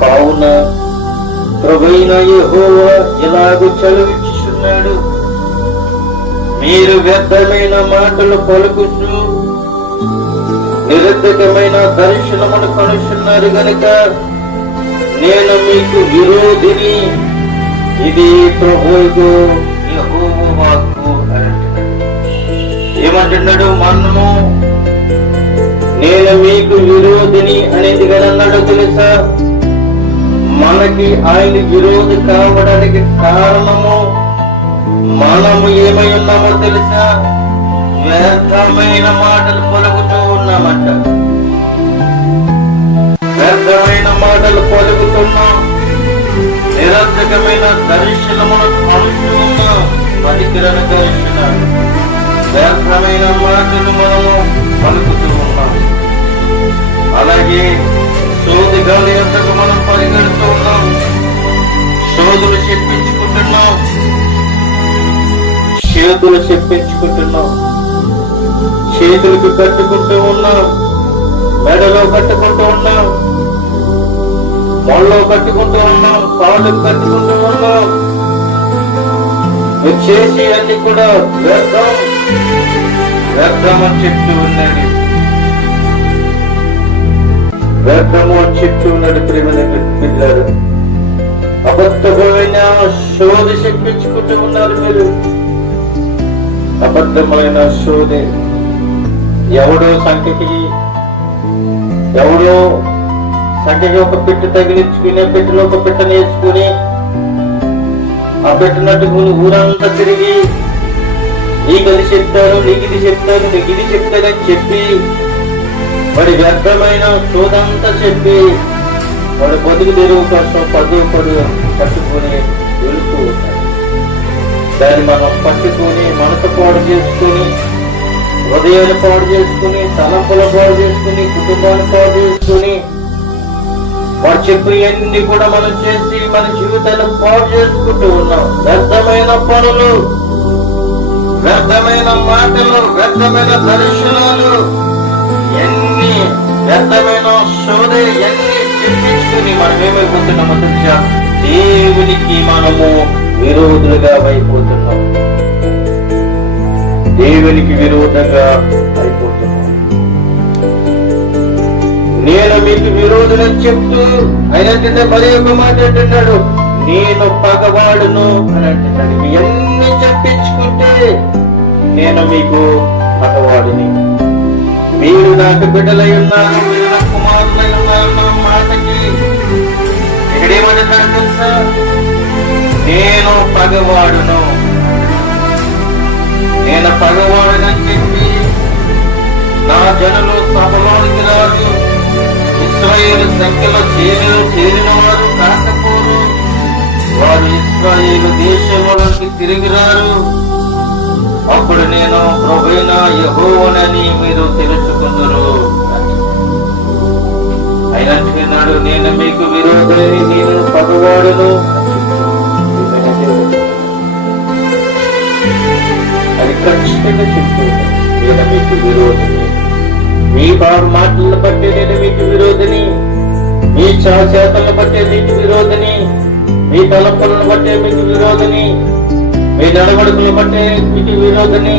కావున ప్రభైన యెహోవా ఇలాగు చదివించుచున్నాడు మీరు వ్యర్థమైన మాటలు పలుకుచు నిరర్ధకమైన దర్శనమును కనుచున్నారు గనుక నేను మీకు విరోధిని. ఇది ప్రభువుకు వాక్కు ఏమంటున్నాడు? మనము నేను మీకు విరోధిని అనేది కదా తెలుసా? మనకి ఆయన విరోధి కావడానికి కారణము మనము ఏమై ఉన్నామో తెలుసా? వ్యర్థమైన మాటలు పలుకుతూ ఉన్నామంట. వ్యర్థమైన మాటలు పలుకుతున్నాం నిరర్థకమైన దర్శనమును కలుస్తూ ఉన్నాం దర్శన వ్యర్థమైన మాటలు మనము పలుకుతూ ఉన్నాం. అలాగే సోది గాలి ఎంతకు మనం పరిగెడుతూ ఉన్నాం చెప్పించుకుంటున్నావు. చేతులు చెప్పించుకుంటున్నాం చేతులకు కట్టుకుంటూ ఉన్నాం మెడలో కట్టుకుంటూ ఉన్నాం మొల్లో కట్టుకుంటూ ఉన్నాం కాళ్ళకు కట్టుకుంటూ ఉన్నాం నువ్వు చేసి అన్ని కూడా వ్యర్థం. వ్యర్థం అని చెప్తూ ఉన్నాడు. వ్యర్థము అని చెప్తూ ఉన్నాడు ప్రేమ పిల్లలు శోధ ఉన్నారు మీరు. అబద్ధమైన శోధి. ఎవడో సంఖ్యకి ఎవడో సంఖ్యకి ఒక పెట్టు తగిలించుకుని పెట్టులో ఒక పెట్ట నేర్చుకుని ఆ పెట్టినట్టుకుని ఊరంతా తిరిగి నీకు అది చెప్తారు నీకు ఇది చెప్తారు నీకు ఇది చెప్తారని చెప్పి వాడి వ్యర్థమైన శోధంతా చెప్పి వాడి బతుకు తెరువు కోసం పదువు పడు పట్టుకుని వెళుతూ ఉంటాడు. దాన్ని మనం పట్టుకొని మనసు పాడు చేసుకుని హృదయాలు పాడు చేసుకుని తలంపులు పాడు చేసుకుని కుటుంబాలు పాడు చేసుకుని వాడు చెప్పినవన్నీ కూడా మనం చేసి మన జీవితాన్ని పాడు చేసుకుంటూ ఉన్నాం. వ్యర్థమైన పనులు వ్యర్థమైన మాటలు వ్యర్థమైన దర్శనాలు ఎన్ని వ్యర్థమైన శోధ ఎన్ని చెప్పించుకుని మనం తెలుసా? దేవునికి మనము విరోధులుగా అయిపోతున్నాం. దేవునికి విరోధంగా అయిపోతున్నాం. నేను మీకు విరోధులని చెప్తూ ఆయన అంటుంటే మరి ఒక మాట అంటున్నాడు. నేను పగవాడును అని అంటున్నాడు. ఇవన్నీ చెప్పించుకుంటే నేను మీకు పగవాడిని. మీరు నాకు బిడ్డలై ఉన్నారు. మీరు నా కుమారులై ఉన్నారు నా మాటకి. ఇక్కడేమంటున్నాడు తెలుసా? నేను పగవాడును. నేను పగవాడునని చెప్పి నా జనులు సభలోనికి రాదు ఇస్రాయేల్ సంఖ్యలో చేరిన చేరిన వారు కాకపోరు. వారు ఇస్రాయేల్ దేశంలోకి తిరిగి రారు. అప్పుడు నేను ప్రభుైన యహోవనని మీరు తెలుసుకుందరు ఆయన నేను మీకు విరోధి నేను అది చెప్తుంటాను నేను మీకు విరోధిని మీ బారు మాటలను బట్టి నేను మీకు విరోధిని మీ చేతలను బట్టి మీకు విరోధిని మీ తలపులను బట్టి మీకు విరోధిని మీ నడవడుకులు బట్టి మీకు విరోధిని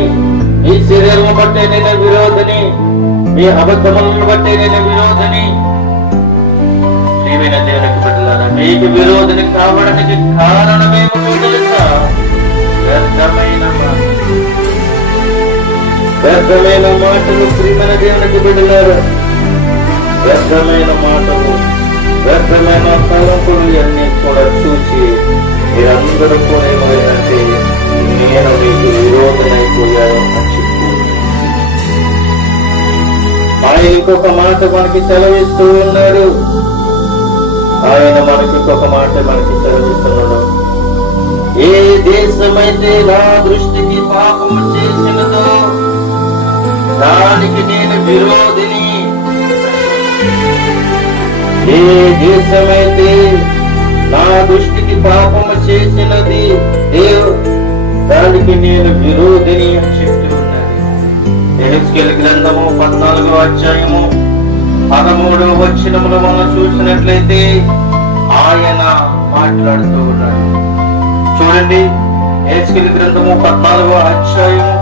మీ శరీరం బట్టి నేను విరోధిని మీ అబద్ధములను బట్టి నేను విరోధిని ప్రియమైన దేవునికి బిడ్డలారా మీకు విరోధిని కావడానికి కారణమేమో తెలుసా వ్యర్థమైన మాటలు ప్రియమైన దేవునికి బిడ్డలారు వ్యర్థమైన మాటలు వ్యర్థమైన తలంపులు అన్ని కూడా చూసి మీరందరూ కూడా ఏమైందంటే నేను మీకు విరోధమైపోయాను అని చెప్పు. ఆయన ఇంకొక మాట మనకి సెలవిస్తూ ఉన్నాడు ఆయన మనకి ఇంకొక మాట మనకి సెలవిస్తున్నాడు. ఏ దేశమైతే నా దృష్టికి పాపము చే దానికి నేను విరోధిని. ఏ దేశమైతే నా దృష్టికి పాపము చేసినది దేవు దానికి నేను విరోధిని అని చెప్తూ ఉన్నది. ఎహెచ్కేల్ గ్రంథము పద్నాలుగో అధ్యాయము పదమూడవ వచ్చినములు మనం చూసినట్లయితే ఆయన మాట్లాడుతూ ఉన్నాడు. చూడండి ఏసుకెళ్ళి గ్రంథము పద్నాలుగో అధ్యాయము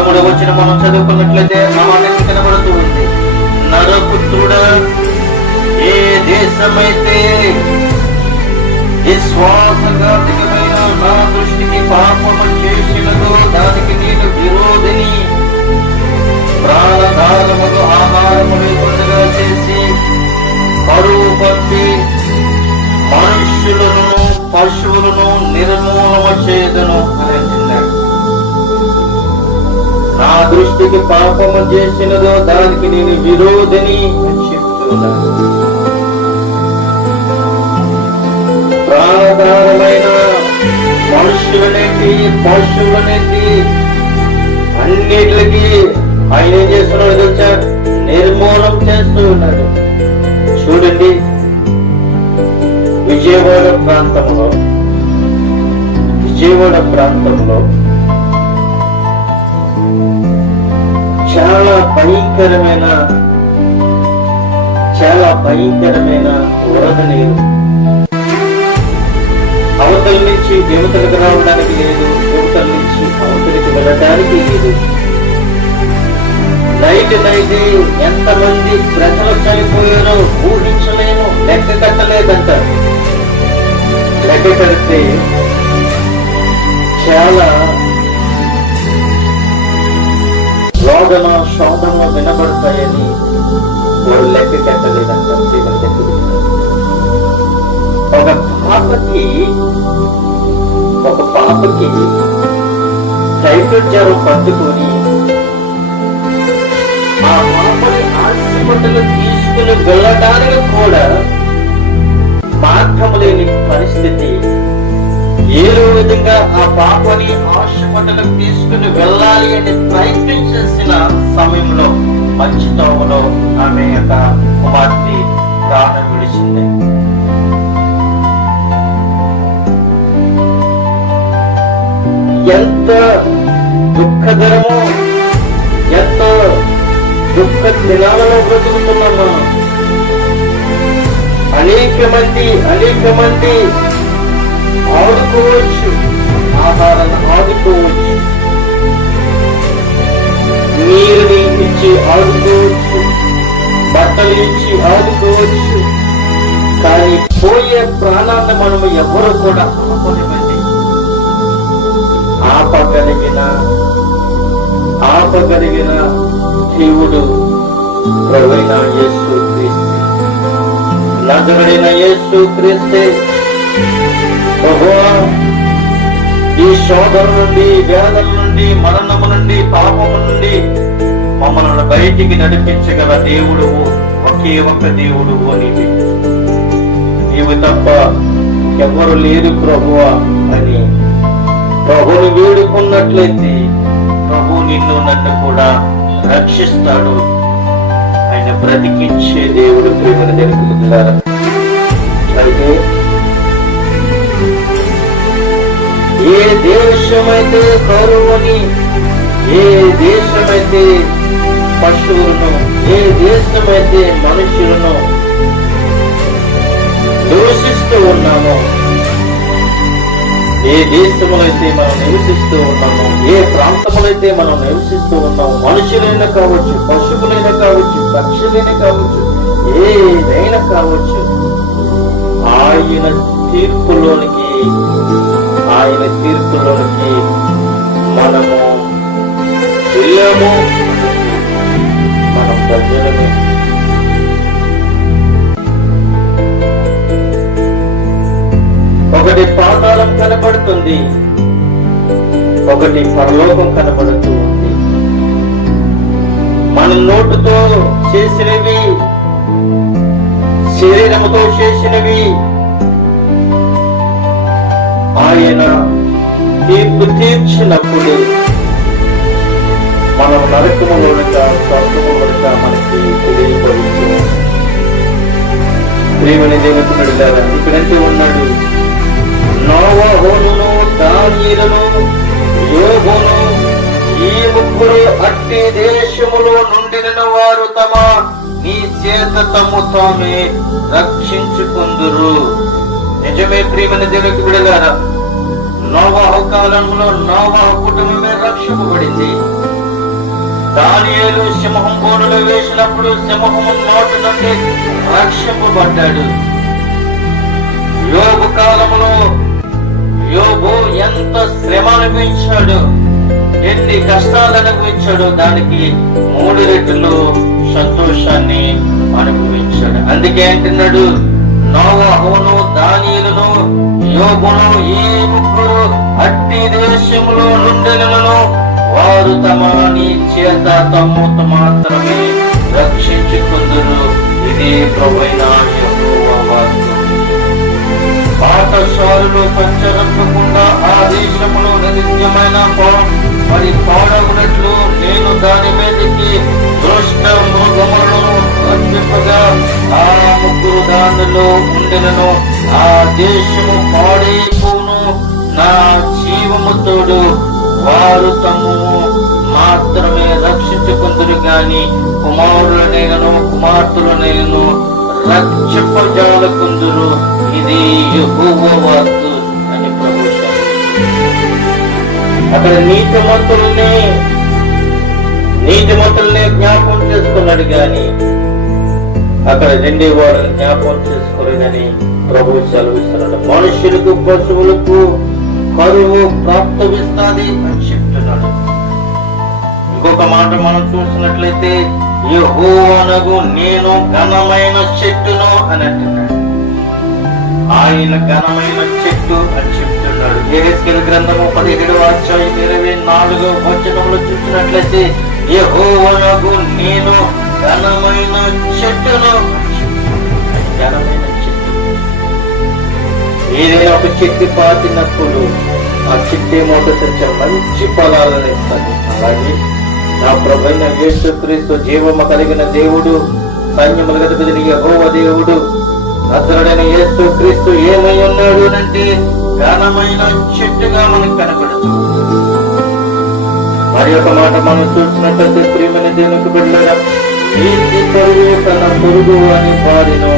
పదమూడవ వచ్చిన మనం చదువుకున్నట్లయితే సమానంగా కనబడుతూ ఉంది. నరపుత్రుడ ఏ దేశమైతే విశ్వాసఘాతకమైన నా దృష్టికి పాపము చేసినదో దానికి నేను విరోధిని. ప్రాణధారములు ఆహారము లేకుండా చేసి కరువు పంపి మనుష్యులను పశువులను నిర్మూలన చేయదను. అని నా దృష్టికి పాపము చేసినదో దానికి నేను విరోధిని. అని చెప్తున్నాను ప్రాణధారమైన మనుషులనేటి పశువులనేటి అన్నిటికి ఆయన ఏం చేస్తున్నాడు తెలుసా? నిర్మూలం చేస్తూ ఉన్నాడు. చూడండి విజయవాడ ప్రాంతంలో విజయవాడ ప్రాంతంలో చాలా భయంకరమైన చాలా భయంకరమైన వరద నీరు. అవతల నుంచి దేవతలకు రావడానికి లేదు దేవతల నుంచి అవతలికి వెళ్ళడానికి లేదు. నైట్ నైట్ ఎంతమంది ప్రజలు చనిపోయారో ఊహించలేను లెక్క కట్టలేదంటారు. లెక్క కడితే చాలా రోదన శోధన వినబడతాయని వాడు లెక్క కట్టలేదంట దేవుని దగ్గరికి ఒక పాపకి ఒక పాపకి టైఫాయిడ్ జ్వరం పట్టుకొని ఆ పాపని హాస్పిటల్ తీసుకుని వెళ్ళడానికి కూడా మార్గం లేని పరిస్థితి ఏదో విధంగా ఆ పాపని హాస్పిటల్ తీసుకుని వెళ్ళాలి అని ప్రయత్నం చేసిన సమయంలో మంచి తోమలో ఆమె యొక్క కుమార్తె ప్రాణం విడిచింది. ఎంత దుఃఖకరమో ఎంత దుఃఖ దినాలలో బ్రతుకుతున్నామా. అనేక మంది అనేక మంది ఇచ్చి ఆడుకోవచ్చు బట్టలు ఇచ్చి ఆడుకోవచ్చు కానీ పోయే ప్రాణాన్ని మనము ఎవరు కూడా ఆపనివ్వండి ఆపగలిగిన ఆపగలిగిన దేవుడు ప్రభువైన యేసు క్రీస్తు. నజరుడైన యేసు క్రీస్తే ఈ శోధన నుండి వేదన నుండి మరణము నుండి పాపము నుండి మమ్మల్ని బయటికి నడిపించగల దేవుడు ఒకే ఒక్క దేవుడు నీవి నీవు తప్ప ఎవరు లేరు ప్రభు అని. ప్రభుని వేడుకున్నట్లయితే ప్రభు నిన్ను నన్ను కూడా రక్షిస్తాడు. ఆయన బ్రతికించే దేవుడు ప్రేమను జరుగుతున్నారు అయితే ఏ దేశమైతే కరువుని ఏ దేశమైతే పశువులను ఏ దేశమైతే మనుషులను దూషిస్తూ ఉన్నామో ఏ దేశములైతే మనం నివసిస్తూ ఉన్నామో ఏ ప్రాంతములైతే మనం నివసిస్తూ ఉన్నామో మనుషులైనా కావచ్చు పశువులైనా కావచ్చు పక్షులైనా కావచ్చు ఏదైనా కావచ్చు ఆయన తీర్పులోనికి ఆయన తీర్పులోనికి మనము వెళ్ళాము. మనం ఒకటి పాతాళం కనపడుతుంది ఒకటి పరలోకం కనపడుతూ ఉంది. మన నోటుతో చేసినవి శరీరముతో చేసినవి ఆయన తీర్పు తీర్చినప్పుడు మనం నరకము వడక స్వర్గము వడక మనకి తెలియబడుతుంది ప్రేమని దేవుడు ఇక్కడంటే ఉన్నాడు. నోవహోను దానిలను యోగును ఈ ముగ్గురు అట్టి దేశములో నుండిన వారు తమ నీ చేత తమ్ము తామే రక్షించుకుందురు నిజమే ప్రియమైన దేవునికి విడగారా నోవాహు కాలంలో నోవాహు కుటుంబమే రక్షింపబడింది దానియేలు సింహం బోనులో వేసినప్పుడు సింహము నోటి నుండి రక్షింపబడ్డాడు. యోగు కాలంలో యోగు ఎంత శ్రమ అనుభవించాడు ఎన్ని కష్టాలు అనుభవించాడు దానికి మూడు రెట్లు సంతోషాన్ని అనుభవించాడు. అందుకే అంటున్నాడు నోవహును దానియులను యోగును ఈ ముగ్గురు తమ్ము మాత్రమే రక్షించుకుందరు ఇది ప్రభువైన పాఠశాలలో సంచరించకుండా ఆ దేశంలో నిత్యమైన పా- మరి పాడవునట్లు నేను దాని మీదకి దృష్ట మృగములను రక్షింపగా ఆ ముగ్గురు దానిలో ఉండినను. ఆ దేశము పాడైపోను. నా జీవముతోడు వారు తమ్ము మాత్రమే రక్షించుకుందరు గాని కుమారులనైనను కుమార్తెలనైనను రక్షింపజాలకుందురు. ఇది యెహోవా అని ప్రభు అక్కడ నీతిమంతుల్ని నీతిమంతుల్ని జ్ఞాపకం చేసుకున్నాడు గాని అక్కడ రెండే వాళ్ళని జ్ఞాపకం చేసుకోలేదని ప్రభు సెలవిస్తున్నాడు. మనుషులకు పశువులకు కరువు ప్రాప్తమిస్తాది అని చెప్తున్నాడు. ఇంకొక మాట మనం చూసినట్లయితే యెహోవానగు నేను ఘనమైన చెట్టును అని అంటున్నాడు. ఆయన ఘనమైన చెట్టు అని చెప్తున్నాడు. ఏహెస్కెల్ గ్రంథము పదిహేడవ అధ్యాయం ఇరవై నాలుగో వచనంలో చూసినట్లయితే యెహోవానగు నేను ఘనమైన చెట్టును ఘనమైన చెట్టు. ఏదైనా ఒక చెట్టు పాతినప్పుడు ఆ చెట్టు ఏమవుతుందో మంచి ఫలాలను ఇస్తాను అలాగే నా ప్రభైన యేసుక్రీస్తు జీవము కలిగిన దేవుడు సైన్యముల గదిపతిని యహోవ దేవుడు అతనుడైన యేసు క్రీస్తు ఏమై ఉన్నాడు అంటే ఘనమైన చెట్టుగా మనకు కనపడుతుంది మరి ఒక మాట మనం చూసినట్లయితే ప్రియమైన దేవునికి బిడ్డగా నీతి పరుగు తన పొరుగు అని వారిను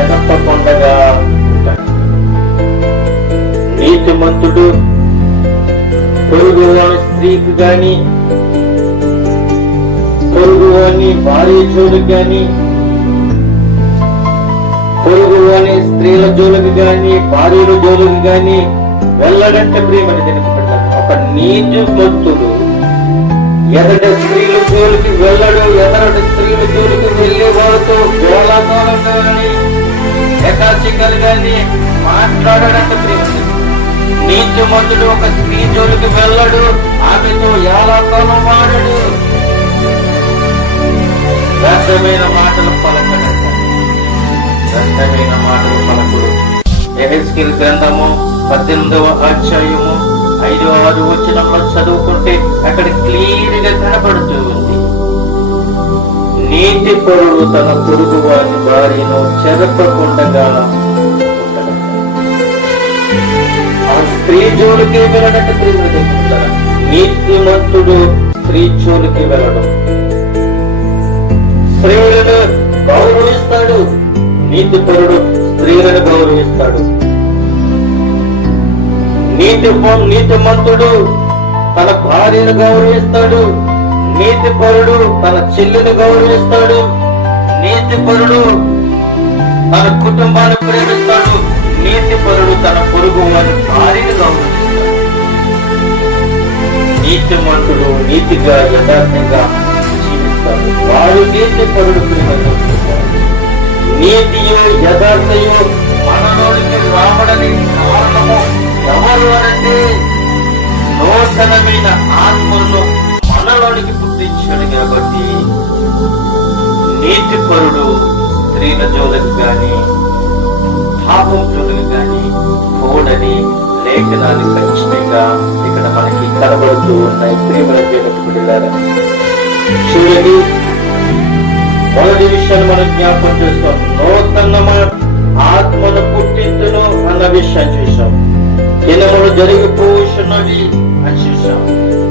ఎనపకుండగా ఉంటాడు నీతిమంతుడు పొరుగు స్త్రీకి గాని పొరుగు అని భార్య జోలికి గాని పొరుగు అని స్త్రీల జోలికి గాని భార్యల జోలికి గాని వెళ్ళడంటే ప్రియమని దీనికి ఒక నీచు భక్తుడు ఎదట స్త్రీల జోలికి వెళ్ళడు ఎదట స్త్రీల జోలికి వెళ్ళే వాళ్ళతో గోళాకాలంగా కానీ ఎకాచికలు కానీ మాట్లాడడంటే ప్రియమని నీచు మంతుడు ఒక స్త్రీ జోలికి వెళ్ళడు ఆమెతో యాలాకాలం వాడడు వ్యర్థమైన మాటలు పలకడంట వ్యర్థమైన మాటలు పలకుడు. ఎహెస్కిల్ గ్రంథము పద్దెనిమిదవ అధ్యాయము ఐదవ ఆరు వచ్చినప్పుడు చదువుకుంటే అక్కడ క్లియర్గా కనబడుతూ ఉంది. నీతి పొరుగు తన పొరుగు వారి భార్యను చెరపకుండగా ఆ స్త్రీ జోలికి వెళ్ళడట నీతి నీతిమంతుడు స్త్రీ జోలికి వెళ్ళడం. స్త్రీలను గౌరవిస్తాడు నీతిపరుడు స్త్రీలను గౌరవిస్తాడు. నీతి నీతిమంతుడు తన భార్యను గౌరవిస్తాడు నీతిపరుడు తన చెల్లిని గౌరవిస్తాడు నీతిపరుడు తన కుటుంబాన్ని ప్రేమిస్తాడు నీతిపరుడు తన పొరుగు వారి భార్యను గౌరవిస్తాడు. నీతిమంతుడు నీతిగా యథార్థంగా వాడు నీతిపరుడు ప్రియమైన నీతియో యథార్థయో మనలోనికి రావడానికి కారణము ఎవరు అనంటే నూతనమైన ఆత్మను మనలోనికి పుట్టించాడు కాబట్టి నీతి పరుడు స్త్రీల జోలికి గాని పాపం జోలికి గాని పోడని లేఖనాలు ఖచ్చితంగా ఇక్కడ మనకి కనబడుతూ ఉన్నాయి. ప్రేమల జోలికి విడుదల చూడండి. మొదటి విషయాన్ని మనం జ్ఞాపకం చేస్తాం నూతన ఆత్మను పుట్టించును అన్న విషయం చూసాం. దినములు జరిగిపోతున్నవి అని చూసాం.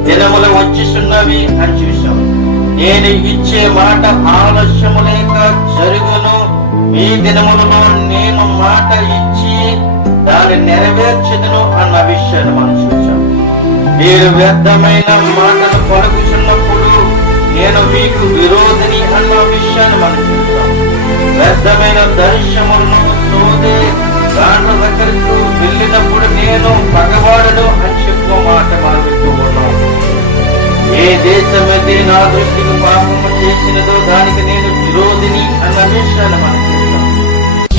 దినములు వచ్చిస్తున్నవి అని చూసాం. నేను ఇచ్చే మాట ఆలస్యము లేక జరుగును. మీ దినములలో నేను మాట ఇచ్చి దాన్ని నెరవేర్చదును అన్న విషయాన్ని మనం చూసాం. మీరు వ్యర్థమైన మాటలు పలుకుచున్నప్పుడు నేను మీకు విరోధిని అన్న విషయాన్ని మనం చూసాం వ్యర్థమైన దర్శములను సోదే దాంట్లో దగ్గరకు వెళ్ళినప్పుడు నేను పగవాడను అని చెప్పు మాట మనం ఉన్నాం. ఏ దేశమైతే నా దృష్టికి పాపము చేసినదో దానికి నేను విరోధిని అన్న విషయాన్ని మనం చూస్తాం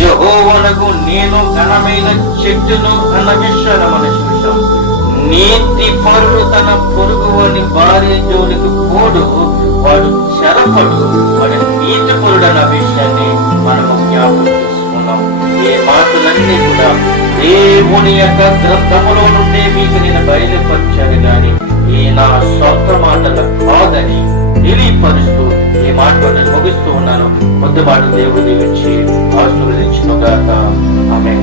యెహోవానకు నేను ఘనమైన చెట్టును అన్న విషయాన్ని మనం చూస్తాం నీతి పరుడు తన పొరుగు వాని భార్య జోలికి పోడు వాడు చెరపడు వాడు నీతి పరుడు అన్న విషయాన్ని మనము జ్ఞాపకం చేసుకున్నాం. ఈ మాటలన్నీ కూడా దేవుని యొక్క గ్రంథములో నుండి మీకు నేను బయలుపరిచాను గాని ఈ నా సొంత మాటలు కాదని తెలియపరుస్తూ ఈ మాట నేను ముగిస్తూ ఉన్నాను. కొద్ది మాట దేవుడు దీవించి ఆమె